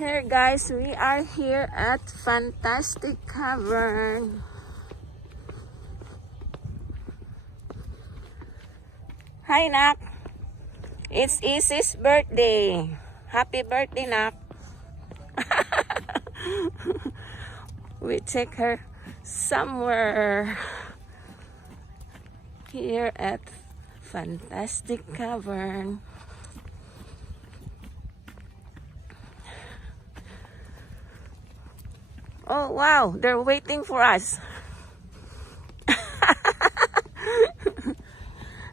Here guys, we are here at Fantastic Cavern. Hi Nak, it's Isis' birthday. Happy birthday Nak. We take her somewhere here at Fantastic Cavern. Oh wow, they're waiting for us.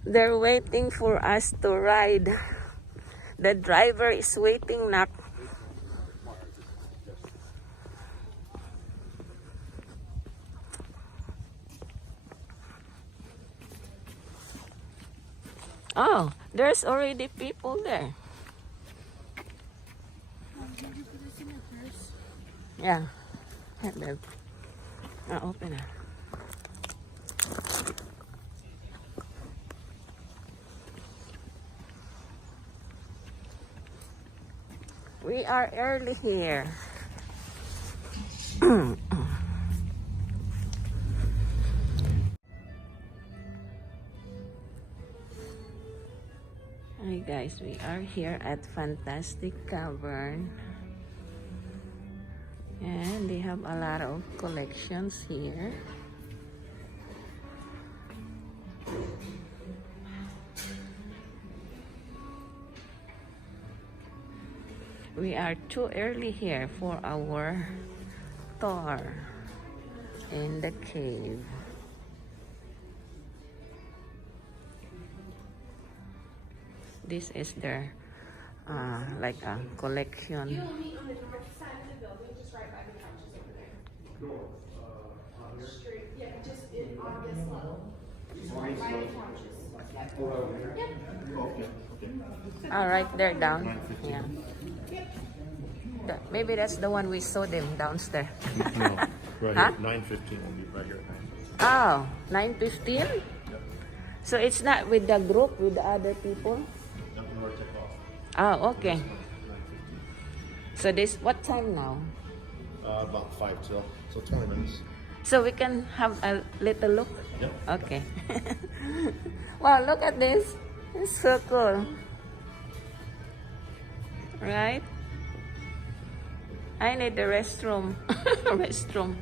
They're waiting for us to ride. The driver is waiting, Nak. Oh, there's already people there. Yeah. Open it. We are early here. Hi guys, we are here at Fantastic Cavern. And they have a lot of collections here. We are too early here for our tour in the cave. This is their like a collection. You will meet on the north side of the building, just right by the couches over there. Straight, yeah, just on this level. Just right by the couches. Yep. All right, they're down. Yeah. Maybe that's the one we saw them downstairs. No, right Huh? here, 9:15 will be right here. Oh, 9:15? So it's not with the group, with the other people? Oh, okay. So this, what time now? About 5 till, so 20 minutes. So we can have a little look? Yep. Okay. Wow, look at this. It's so cool. Right? I need the restroom. Restroom.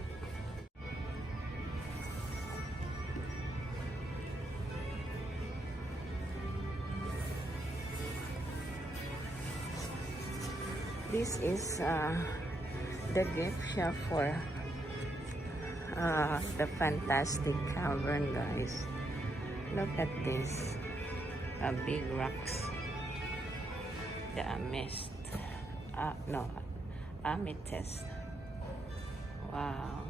This is the gift shop for the Fantastic Cavern, guys. Look at this. Big rocks. The amethyst. Wow.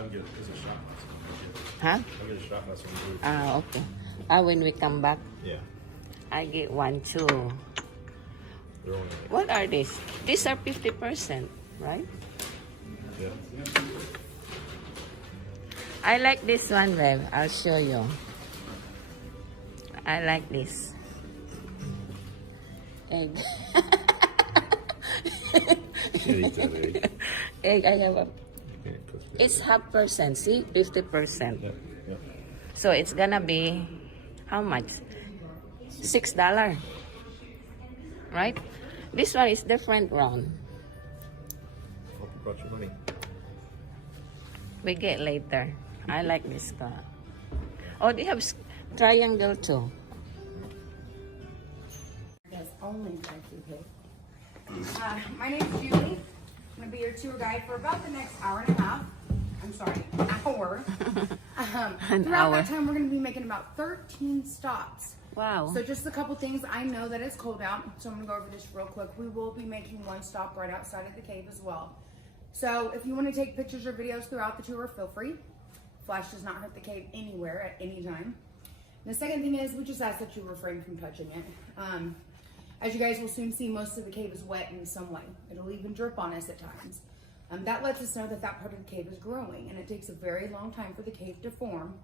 I'm good. It's a shot. Huh? I'll get a shot. That's what I'm doing. Ah, okay. When we come back, Yeah. I get one too. They're only like, What are these? These are 50%, right? yeah. I like this one, babe. I'll show you. I like this. Egg. Egg, I have a... It's half percent, see? 50%. Yeah. Yeah. So it's gonna be... How much? $6. Right? This one is different round. Hope you brought your money. We get later. I like this car. Oh, they have triangle too. Yes, only thank you, my name is Julie. I'm gonna be your tour guide for about the next hour and a half. I'm sorry, hour. Throughout that time, we're gonna be making about 13 stops. Wow. So just a couple things. I know that it's cold out, so I'm gonna go over this real quick. We will be making one stop right outside of the cave as well. So if you want to take pictures or videos throughout the tour, feel free. Flash does not hurt the cave anywhere at any time. And the second thing is we just ask that you refrain from touching it. As you guys will soon see, most of the cave is wet in some way. It'll even drip on us at times. That lets us know that that part of the cave is growing, and it takes a very long time for the cave to form.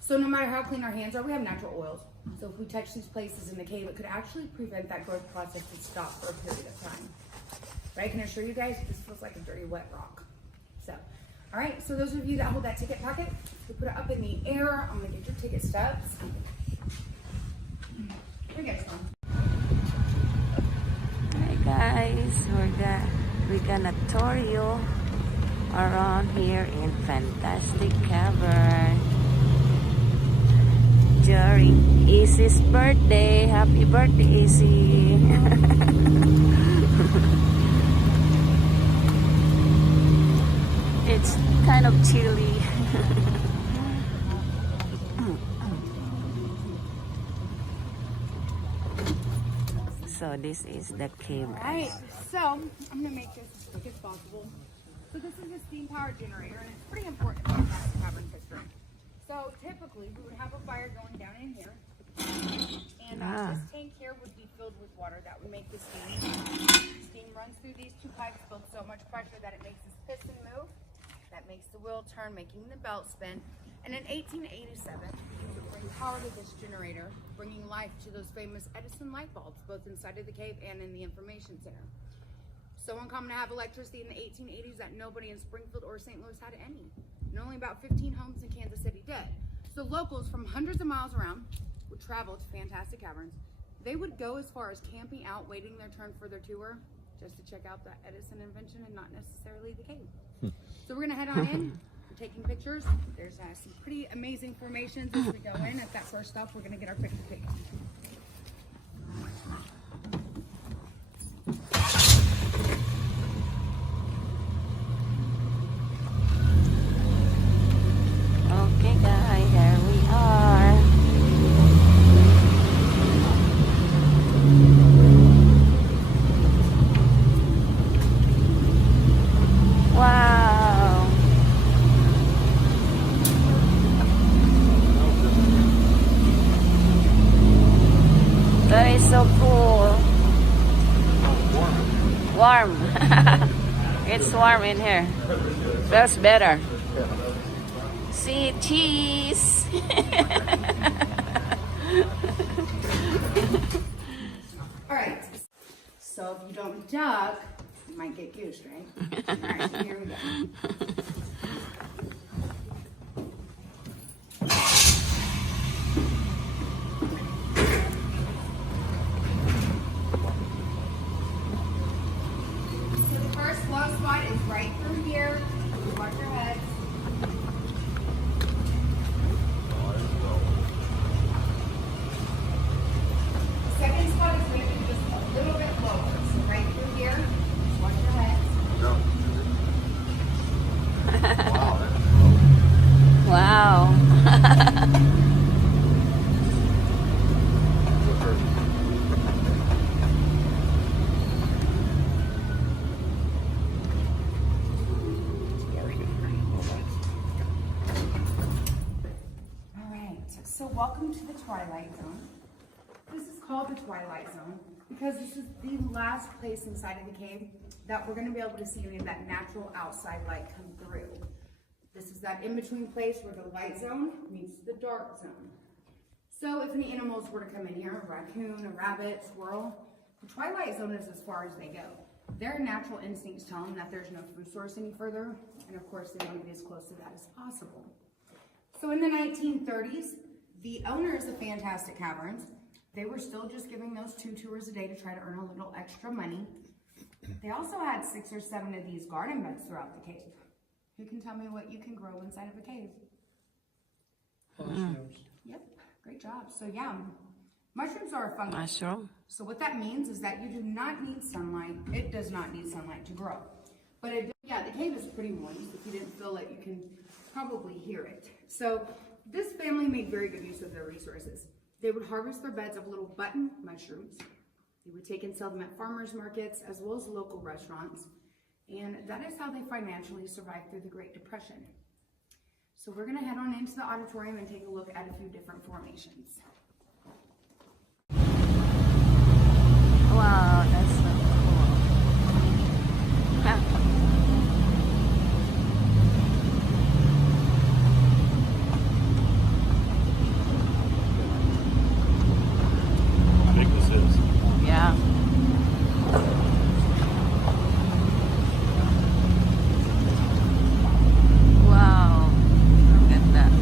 So no matter how clean our hands are, we have natural oils. So if we touch these places in the cave, it could actually prevent that growth process to stop for a period of time. But I can assure you guys, this feels like a dirty, wet rock. So, all right, so those of you that hold that ticket packet, you put it up in the air. I'm gonna get your ticket stubs. Here you go, son. Hi guys, we're gonna tour you around here in Fantastic Cavern during Izzy's birthday. Happy birthday, Izzy! It's kind of chilly. So this is the cave. Alright, so I'm gonna make this as quick as possible. So this is a steam powered generator, and it's pretty important for the Cavern history. So typically we would have a fire going down in here, and this tank here would be filled with water that would make the steam. Steam runs through these two pipes, builds so much pressure that it makes this piston move. That makes the wheel turn, making the belt spin. And in 1887, we would bring power to this generator, bringing life to those famous Edison light bulbs, both inside of the cave and in the information center. So uncommon to have electricity in the 1880s that nobody in Springfield or St. Louis had any. And only about 15 homes in Kansas City did. So locals from hundreds of miles around would travel to Fantastic Caverns. They would go as far as camping out, waiting their turn for their tour, just to check out the Edison invention and not necessarily the cave. So we're gonna head on in, we're taking pictures. There's some pretty amazing formations as we go in. At that first stop, we're gonna get our picture taken. Okay guys, here we are. Wow. That is so cool. Warm. It's warm in here. Feels better. See, cheese. All right, so if you don't duck, you might get goosed, right? All right, so here we go. So the first low spot is right through here. Watch your heads. The second spot is going to be just a little bit lower. So right through here. Watch your heads. Wow, twilight zone. This is called the twilight zone because this is the last place inside of the cave that we're going to be able to see any of that natural outside light come through. This is that in-between place where the light zone meets the dark zone. So if any animals were to come in here, a raccoon, a rabbit, squirrel, the twilight zone is as far as they go. Their natural instincts tell them that there's no food source any further, and of course they want to be as close to that as possible. So in the 1930s, the owners of Fantastic Caverns, they were still just giving those 2 tours a day to try to earn a little extra money. They also had 6 or 7 of these garden beds throughout the cave. Who can tell me what you can grow inside of a cave? Mushrooms. Yep, great job. So yeah, mushrooms are a fungus. Mushroom. So what that means is that you do not need sunlight. It does not need sunlight to grow. But yeah, the cave is pretty moist. If you didn't feel it, you can probably hear it. So this family made very good use of their resources. They would harvest their beds of little button mushrooms. They would take and sell them at farmers markets as well as local restaurants. And that is how they financially survived through the Great Depression. So we're gonna head on into the auditorium and take a look at a few different formations. Wow, that's so cool. How big this is. Yeah. Wow, look at that.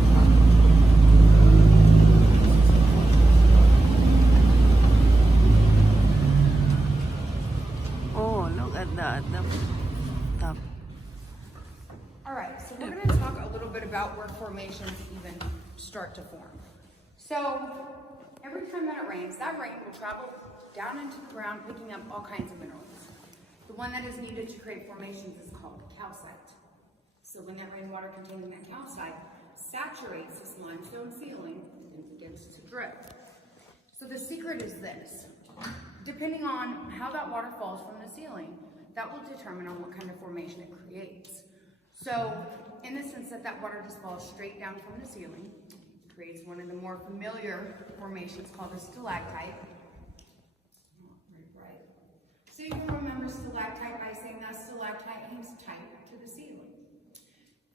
Oh, look at that. The top. All right, so we're going to talk a little bit about where formations even start to form. So every time that it rains, that rain will travel down into the ground, picking up all kinds of minerals. The one that is needed to create formations is called calcite. So when that rainwater containing that calcite saturates this limestone ceiling, it begins to drip. So the secret is this. Depending on how that water falls from the ceiling, that will determine on what kind of formation it creates. So in the sense that water just falls straight down from the ceiling, it creates one of the more familiar formations called a stalactite. Right. So you can remember stalactite by saying that stalactite hangs tight to the ceiling.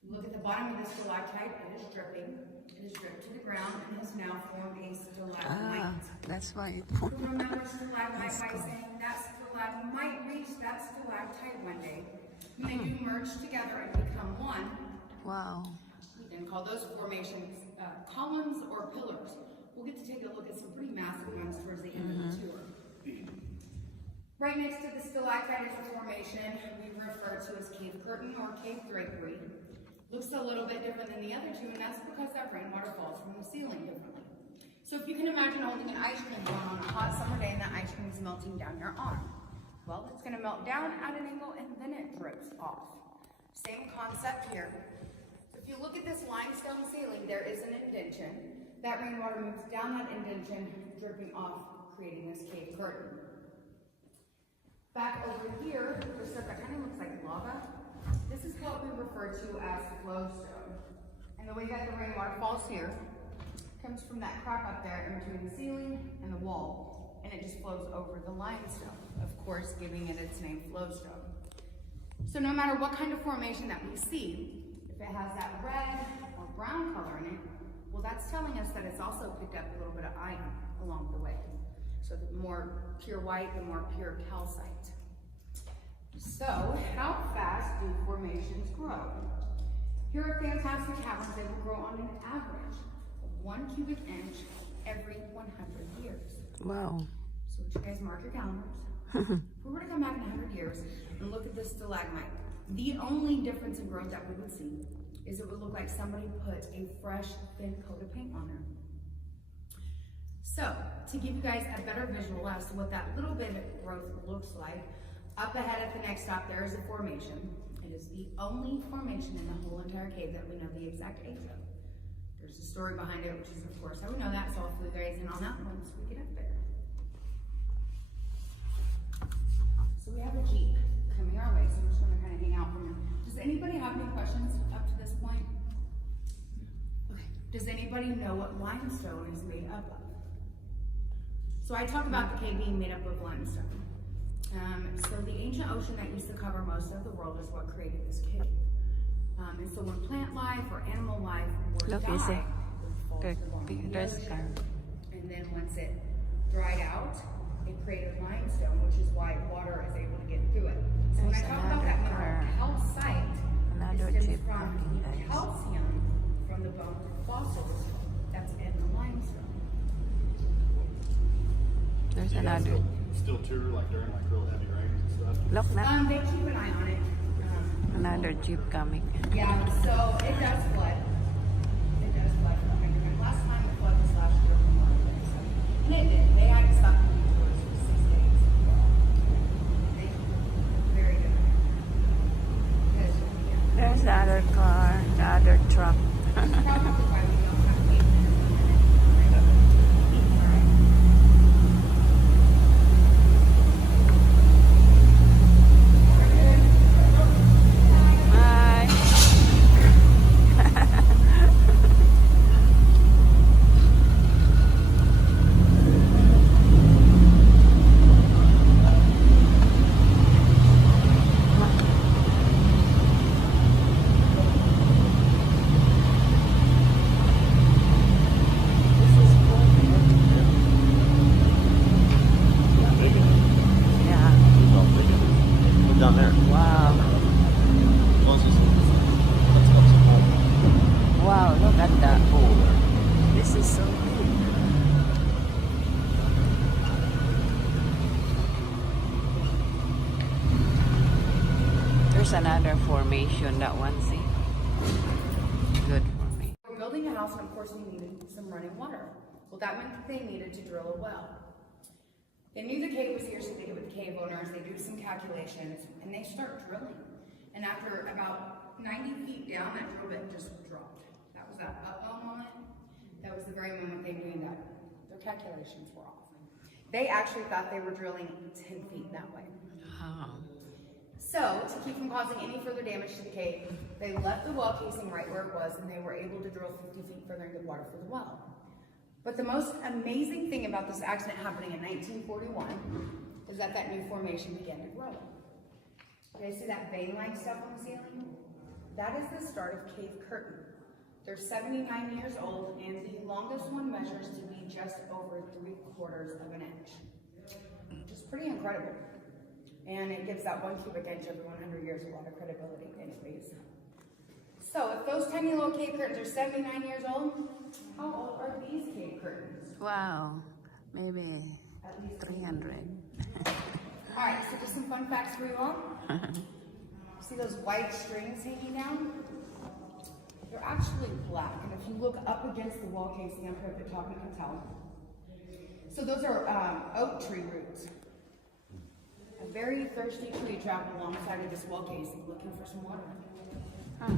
Look at the bottom of the stalactite, it is dripping. It is dripped to the ground and has now formed a stalagmite. Ah, that's why it Who remembers stalagmite by saying that stalagmite reach that stalactite one day. When they do merge together and become one, Wow. we then call those formations columns or pillars. We'll get to take a look at some pretty massive ones towards the end of the tour. Right next to the stalactite is a formation we refer to as cave curtain or cave drapery. Looks a little bit different than the other two, and that's because that rainwater falls from the ceiling differently. So if you can imagine holding an ice cream cone on a hot summer day and that ice cream is melting down your arm. Well, it's going to melt down at an angle and then it drips off. Same concept here. So if you look at this limestone ceiling, there is an indentation. That rainwater moves down that indentation, dripping off, creating this cave curtain. Back over here, there's stuff that kind of looks like lava. This is what we refer to as flowstone. And the way that the rainwater falls here comes from that crack up there in between the ceiling and the wall, and it just flows over the limestone, of course giving it its name flowstone. So no matter what kind of formation that we see, if it has that red or brown color in it, well, that's telling us that it's also picked up a little bit of iron along the way. So the more pure white, the more pure calcite. So how fast do formations grow? Here at Fantastic Caverns, they will grow on an average of 1 cubic inch every 100 years. Wow. So would you guys mark your calendars? If we were to come back in 100 years and look at this stalagmite, the only difference in growth that we would see is it would look like somebody put a fresh, thin coat of paint on there. So, to give you guys a better visual as to what that little bit of growth looks like, up ahead at the next stop there is a formation. It is the only formation in the whole entire cave that we know the exact age of. There's a story behind it, which is of course how we know that, so I'll fill you guys in on that once we get up there. So we have a Jeep coming our way, so we're just gonna kind of hang out from here. Does anybody have any questions up to this point? Okay. Does anybody know what limestone is made up of? So I talk about the cave being made up of limestone. So the ancient ocean that used to cover most of the world is what created this cave. And so when plant life or animal life were to Look, die, is it? it would fall to the bottom of the There's ocean. And then once it dried out, it created limestone, which is why water is able to get through it. So when I There's talk about that another mineral calcite, Another it stems chip from coming, the guys. calcium from the bone fossils that's in the limestone. There's You guys another. still tour like during like real heavy rains and stuff. Look na. They keep an eye on it. Another jeep coming. Yeah, so it does flood. It does flood from time to time. Last time it flooded was last year from one of them. So, and it did. They had to stop moving tours for 6 days. They very good. Because, yeah. There's the other car, the other truck. That's probably why we don't have pavement in the minute. Alright. Bye. How big it is. Yeah. How big it is. Look down there. Wow. Let's go some home. Wow. Look at that. Pool there. This is so big. There's another formation. That one, see? Good for me. We're building a house, and of course, we needed some running water. Well, that meant that they needed to drill a well. They knew the cave was here, so they get with the cave owners, they do some calculations, and they start drilling. And after about 90 feet down, that drill bit just dropped. That was that uh-oh moment. That was the very moment they knew that their calculations were off. They actually thought they were drilling 10 feet that way. Wow. So, to keep from causing any further damage to the cave, they left the well casing right where it was, and they were able to drill 50 feet further and get water for the well. But the most amazing thing about this accident happening in 1941 is that that new formation began to grow. You guys see that vein-like stuff on the ceiling? That is the start of Cave Curtain. They're 79 years old, and the longest one measures to be just over 3/4 of an inch, which is pretty incredible. And it gives that 1 cubic inch every 100 years a lot of credibility anyways. So if those tiny little cave curtains are 79 years old, how old are these cave curtains? Wow. Maybe At least 300. All right, so just some fun facts for you all. See those white strings hanging down? They're actually black, and if you look up against the wall casing up here at the top, you can tell. So those are oak tree roots. A very thirsty tree traveled alongside of this wall casing looking for some water. Huh.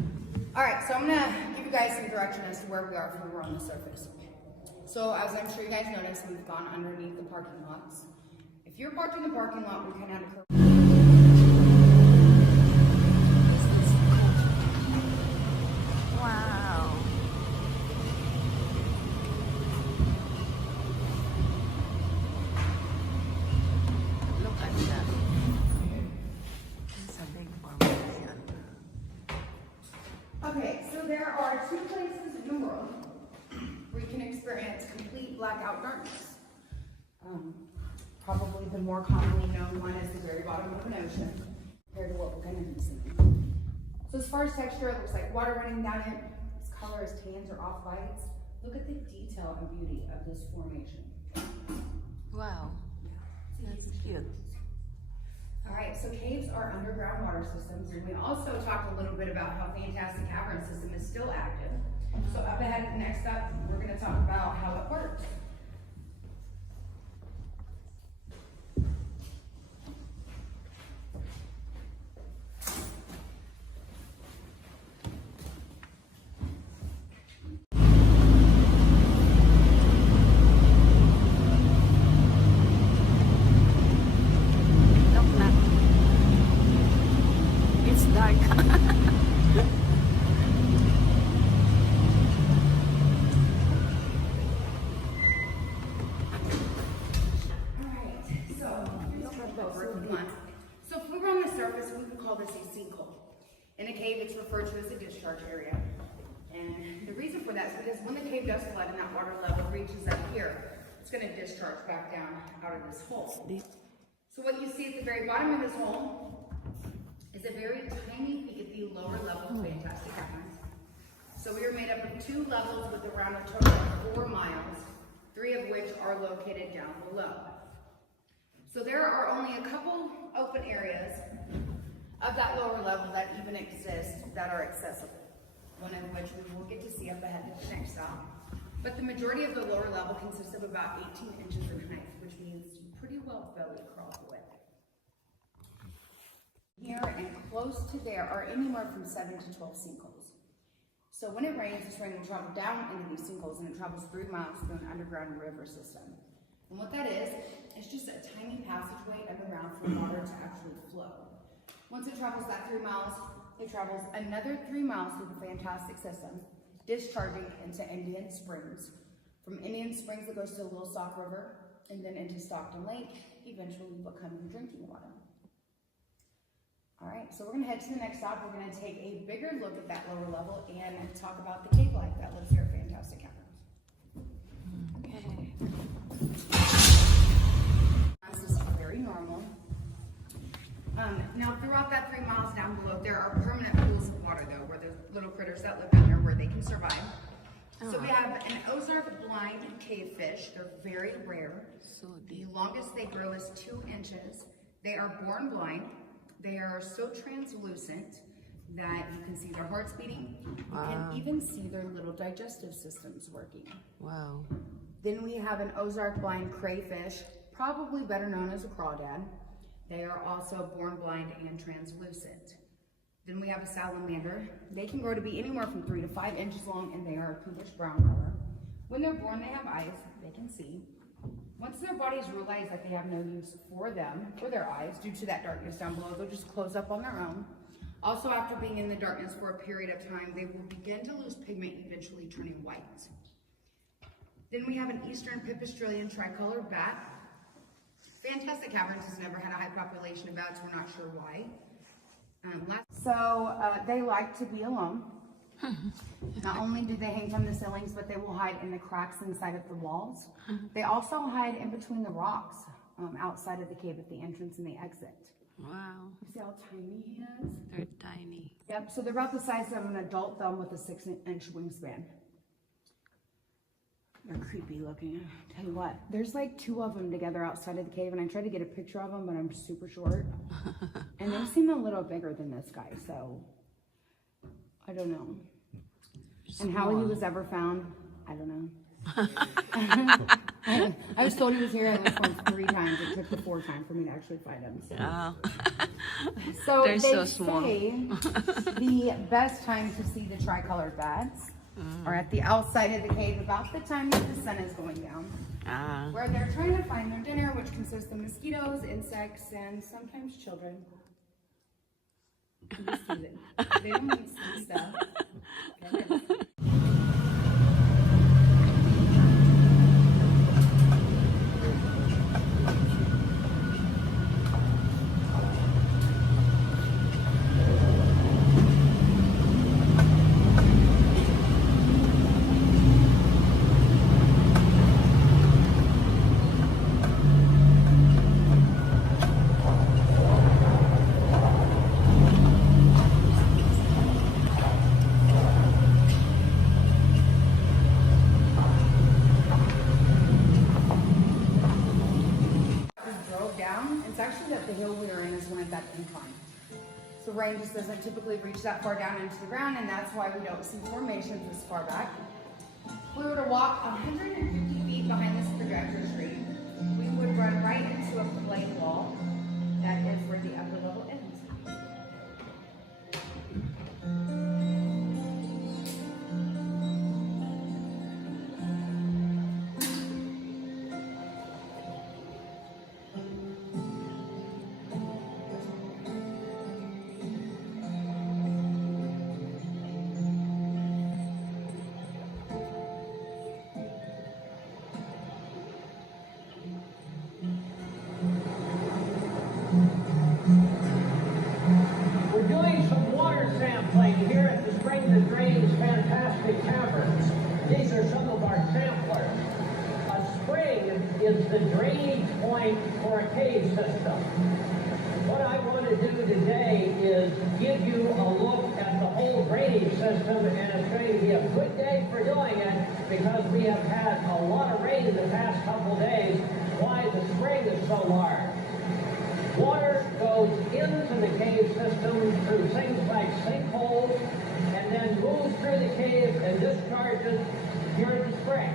All right, so I'm gonna give you guys some direction as to where we are from we're on the surface. So as I'm sure you guys noticed, we've gone underneath the parking lots. If you're parked in the parking lot, we're kind of at a curve. Wow. Look at that. It's a big formation. Okay, so there are two places in the world where you can experience complete blackout darkness. Probably the more commonly known one is the very bottom of an ocean, compared to what we're going to be seeing. So as far as texture, it looks like water running down it. Its color is tans or off whites. Look at the detail and beauty of this formation. Wow. That's cute. All right, so caves are underground water systems, and we also talked a little bit about how fantastic cavern system is still active. So up ahead, next up, we're going to talk about how it works. Look na. It's dark. surface, we would call this a sinkhole. In a cave, it's referred to as a discharge area. And the reason for that is because when the cave does flood and that water level reaches up here, it's going to discharge back down out of this hole. So what you see at the very bottom of this hole is a very tiny peak at the lower level of Fantastic Caverns. So we are made up of 2 levels with around a total of 4 miles, 3 of which are located down below. So there are only a couple open areas of that lower level that even exist that are accessible. One of which we will get to see up ahead at the next stop. But the majority of the lower level consists of about 18 inches in height, which means pretty well belly crawl away. Here and close to there are anywhere from 7 to 12 sinkholes. So when it rains, this rain will travel down into these sinkholes and it travels 3 miles through an underground river system. And what that is, it's just a tiny passageway underground for water to actually flow. Once it travels that 3 miles, it travels another 3 miles through the Fantastic system, discharging into Indian Springs. From Indian Springs, it goes to the Little Stock River, and then into Stockton Lake, eventually becoming drinking water. All right, so we're gonna head to the next stop. We're gonna take a bigger look at that lower level and talk about the cave life that lives here at Fantastic Caverns. Okay. This is very normal. Now, throughout that 3 miles down below, there are permanent pools of water, though, where there's little critters that live in there where they can survive. So we have an Ozark blind cave fish. They're very rare. So The longest they grow is 2 inches. They are born blind. They are so translucent that you can see their hearts beating. You can even see their little digestive systems working. Wow. Then we have an Ozark blind crayfish, probably better known as a crawdad. They are also born blind and translucent. Then we have a salamander. They can grow to be anywhere from 3 to 5 inches long, and they are a pinkish brown color. When they're born, they have eyes. They can see. Once their bodies realize that they have no use for them, for their eyes, due to that darkness down below, they'll just close up on their own. Also, after being in the darkness for a period of time, they will begin to lose pigment, eventually turning white. Then we have an eastern pipistrellian tricolor bat. Fantastic Caverns has never had a high population of bats. We're not sure why. They like to be alone. Not only do they hang from the ceilings, but they will hide in the cracks inside of the walls. They also hide in between the rocks outside of the cave at the entrance and the exit. Wow. You see how tiny he is? They're tiny. Yep, so they're about the size of an adult thumb with a 6-inch wingspan. They're creepy looking. Tell you what, there's like 2 of them together outside of the cave, and I tried to get a picture of them, but I'm super short. And they seem a little bigger than this guy, so I don't know. And how he was ever found, I don't know. I was told he was here at least once 3 times. It took the 4th time for me to actually find him. So They're they so small. say the best time to see the tricolored bats are at the outside of the cave about the time that the sun is going down, where they're trying to find their dinner, which consists of mosquitoes, insects, and sometimes children. They don't need sweet stuff. Okay. The rain just doesn't typically reach that far down into the ground, and that's why we don't see formations this far back. If we were to walk 150 feet behind this projector tree, we would run right into a clay wall. That is where the upper level ends. sampling here at the Spring the Drain's fantastic caverns. These are some of our samplers. A spring is the drainage point for a cave system. What I want to do today is give you a look at the whole drainage system, and it's going to be a good day for doing it because we have had a lot of rain in the past couple days. Why the spring is so large. Water goes into the cave system through things like sinkholes and then moves through the cave and discharges here in the spring.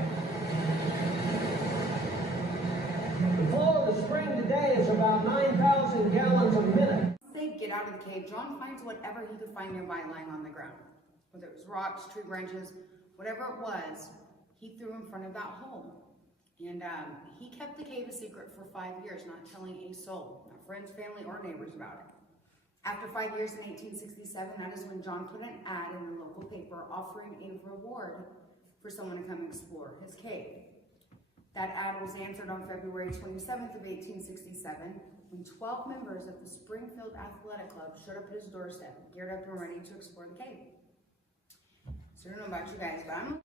The flow of the spring today is about 9,000 gallons a minute. They get out of the cave. John finds whatever he could find nearby lying on the ground. Whether it was rocks, tree branches, whatever it was, he threw in front of that hole. And he kept the cave a secret for 5 years, not telling a soul, not friends, family, or neighbors about it. After 5 years in 1867, that is when John put an ad in the local paper offering a reward for someone to come explore his cave. That ad was answered on February 27th of 1867 when 12 members of the Springfield Athletic Club showed up at his doorstep, geared up and ready to explore the cave. So I don't know about you guys, but I'm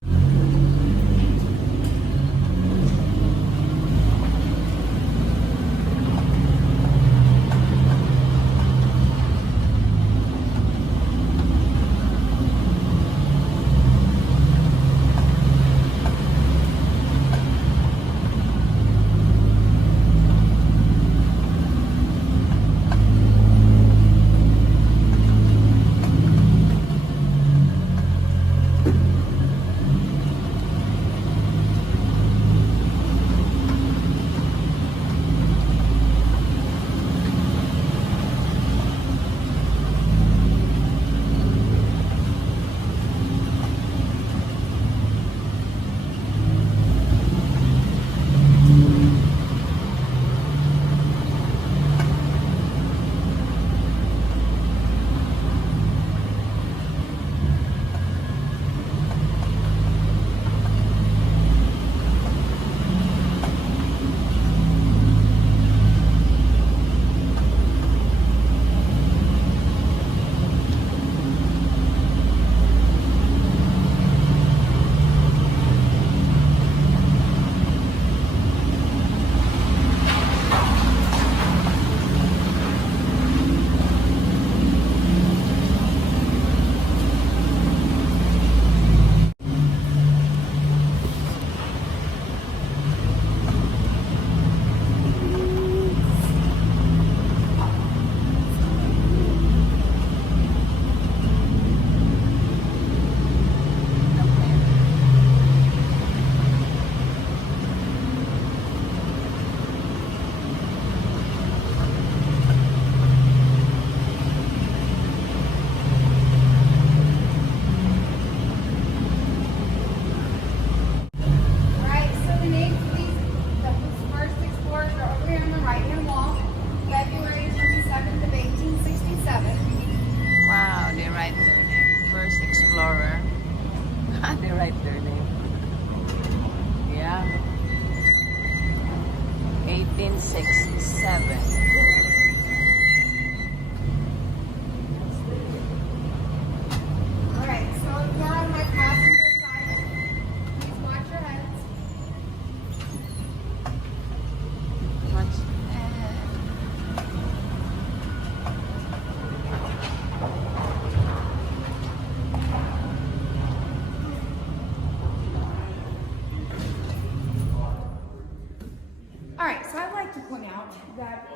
that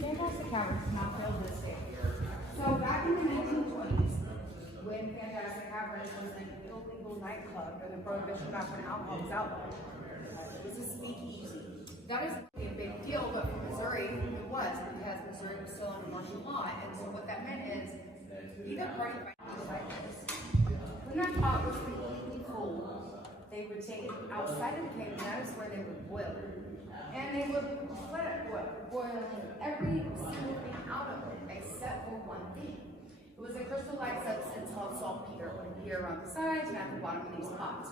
Fantastic Cavern is not filled this day. So back in the 1920s, when Fantastic Cavern was an illegal nightclub and the prohibition back when alcohol was outlawed, it was a speakeasy. That is a big deal, but for Missouri, it was because Missouri was still under martial law, and so what that meant is either party like this. When that pot was completely full, they would take it outside of the cave, and that is where they would boil it. And they would let it boil every single thing out of it, except for one thing. It was a crystallized substance called saltpeter. It would appear around the sides and at the bottom of these pots.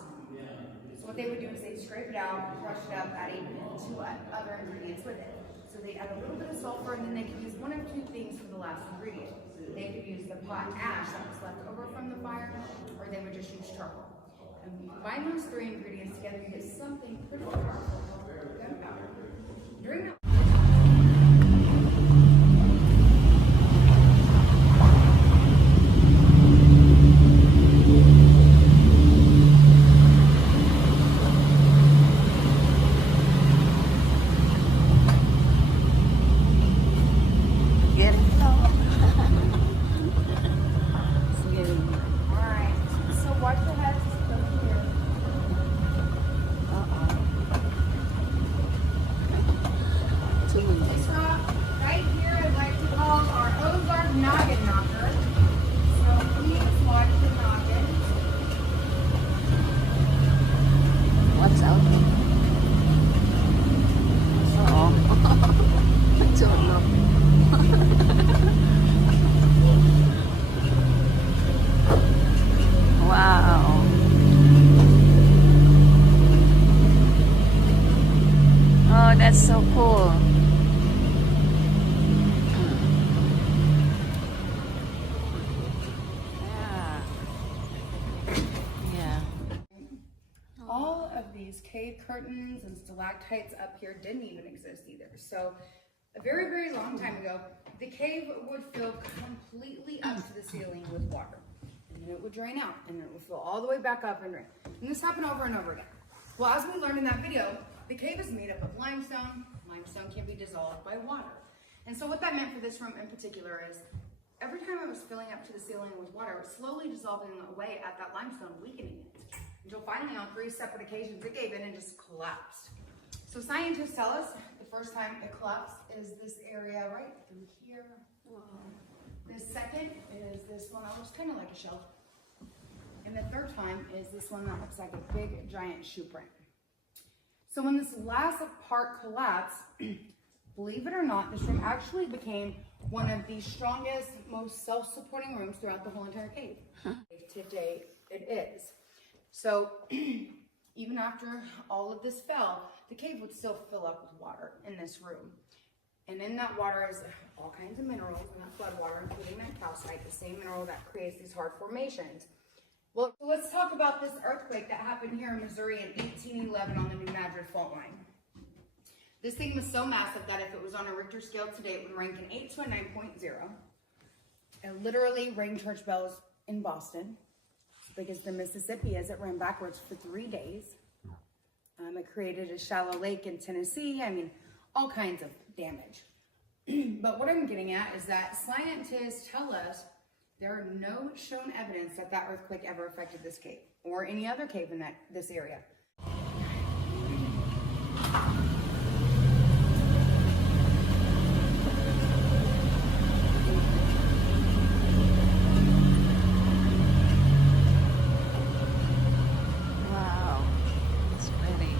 So what they would do is they'd scrape it out, crush it up, adding two other ingredients with it. So they'd add a little bit of sulfur, and then they could use one of two things for the last ingredient. They could use the pot ash that was left over from the fire, or they would just use charcoal. And when you combine those three ingredients together, you get something pretty powerful called gunpowder. During that Get it? It's getting. Alright, so watch your heads over here. Too many. This rock right here I like to call our Ozark Noggin Knocker. So please watch the noggin. What's out there? Oh. I don't know. Wow. Oh, that's so cool. Yeah. Yeah. All of these cave curtains and stalactites up here didn't even exist either. So a very, very long time ago, the cave would fill completely up to the ceiling with water. And then it would drain out, and it would fill all the way back up and drain. And this happened over and over again. Well, as we learned in that video, the cave is made up of limestone. Limestone can be dissolved by water. And so what that meant for this room in particular is every time it was filling up to the ceiling with water, it was slowly dissolving away at that limestone, weakening it. Until finally on 3 separate occasions, it gave in and just collapsed. So scientists tell us the first time it collapsed is this area right through here. The second is this one that looks kind of like a shelf. And the third time is this one that looks like a big giant shoe print. So when this last part collapsed, believe it or not, this room actually became one of the strongest, most self-supporting rooms throughout the whole entire cave. Today it is. So even after all of this fell, the cave would still fill up with water in this room. And in that water is all kinds of minerals in that flood water, including that calcite, the same mineral that creates these hard formations. Well, so let's talk about this earthquake that happened here in Missouri in 1811 on the New Madrid fault line. This thing was so massive that if it was on a Richter scale today, it would rank an 8 to a 9.0. It literally rang church bells in Boston. Because the Mississippi, as it ran backwards for 3 days. It created a shallow lake in Tennessee. I mean, all kinds of damage. But what I'm getting at is that scientists tell us there are no shown evidence that that earthquake ever affected this cave or any other cave in this area. Wow. It's pretty.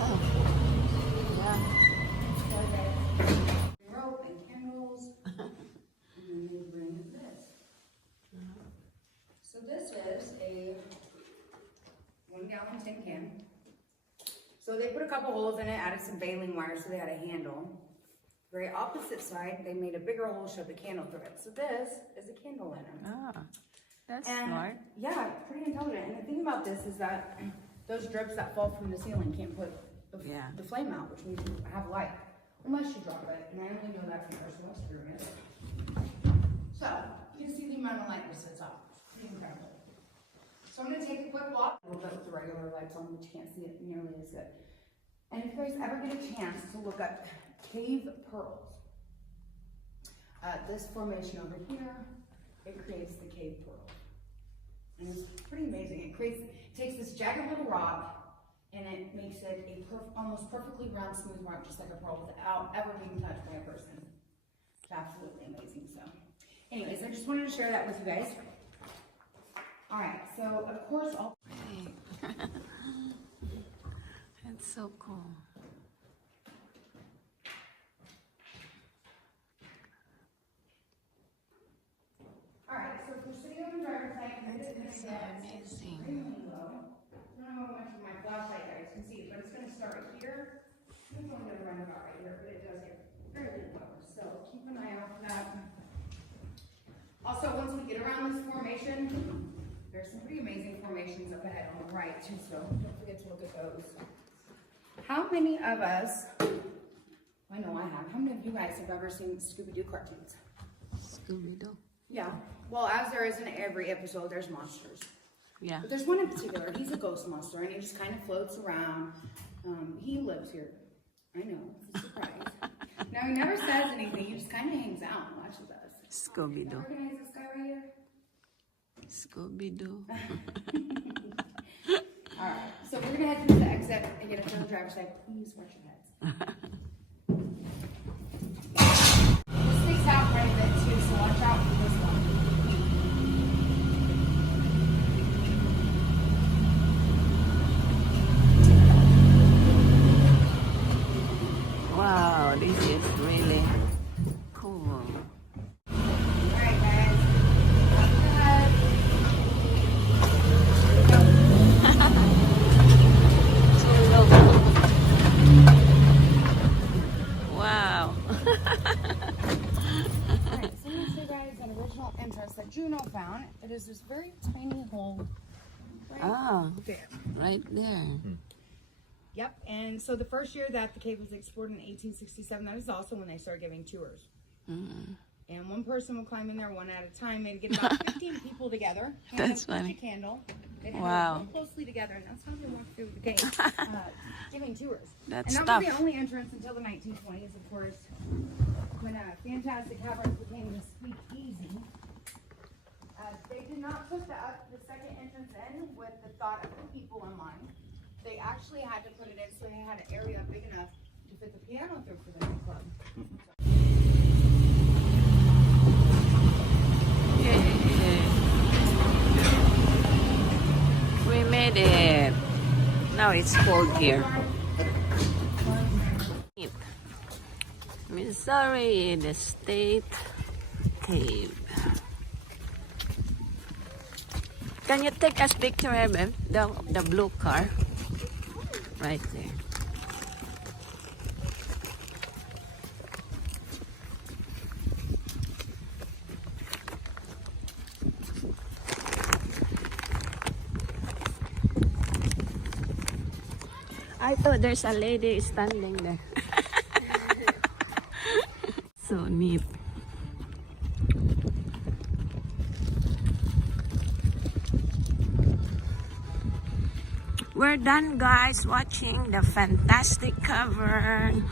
Oh. Yeah. Rope and candles, and then they bring this. So this is a 1 gallon tin can. So they put a couple holes in it, added some baling wire so they had a handle. Very opposite side, they made a bigger hole, shoved a candle through it. So this is a candle lantern. Ah, that's And smart. yeah, pretty intelligent. And the thing about this is that those drips that fall from the ceiling can't put the flame out, which means you have light. Unless you drop it, and I only know that from personal experience. So, you can see the amount of light this is off. Pretty incredible. So I'm gonna take a quick walk a little bit with the regular lights on, which you can't see it nearly as good. And if you guys ever get a chance to look up cave pearls, this formation over here, it creates the cave pearl. And it's pretty amazing. It takes this jagged little rock, and it makes it a almost perfectly round, smooth rock, just like a pearl, without ever being touched by a person. It's absolutely amazing. So, anyways, I just wanted to share that with you guys. All right, so of course, I'll. That's so cool. All right, so if you're sitting on the driver's side, This is so amazing. extremely low. You don't Also, once we get around this formation, there's some pretty amazing formations up ahead on the right too, so don't forget to look at those. How many of us, I know I have, how many of you guys have ever seen Scooby-Doo cartoons? Scooby-Doo. Yeah, well, as there is in every episode, there's monsters. Yeah. But there's one in particular, he's a ghost monster, and he just kind of floats around. He lives here. I know, it's a surprise. Now, he never says anything, he just kind of hangs out and watches us. Scooby-Doo. Recognize this guy right here? Scooby-Doo. Alright, so we're gonna head through the exit and get a turn driver's side. Please watch your heads. This sticks out quite a bit too, so watch out for this one. Wow, this is really cool. Alright guys, watch your heads. Wow. Alright, so I'm gonna show you guys an original entrance that Juno found. It is this very tiny hole right Ah, there. right there. Yep, and so the first year that the cave was explored in 1867, that is also when they started giving tours. And one person would climb in there one at a time. They'd get about 15 people together. That's Light a funny. candle. They'd Wow. work closely together, and that's how they walked through the cave, giving tours. That's and that was tough. the only entrance until the 1920s, of course, when fantastic caverns became the speakeasy. They did not put the second entrance in with the thought of the people in mind. They actually had to put it in so they had an area big enough to fit the piano through for the club. Yay. We made it. Now it's cold here. Missouri, the state cave. Can you take us picture, babe? The blue car. Right there. I thought there's a lady standing there. So neat. We're done, guys, watching the fantastic Cavern,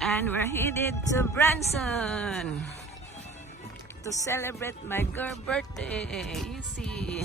and we're headed to Branson to celebrate my girl birthday. You see.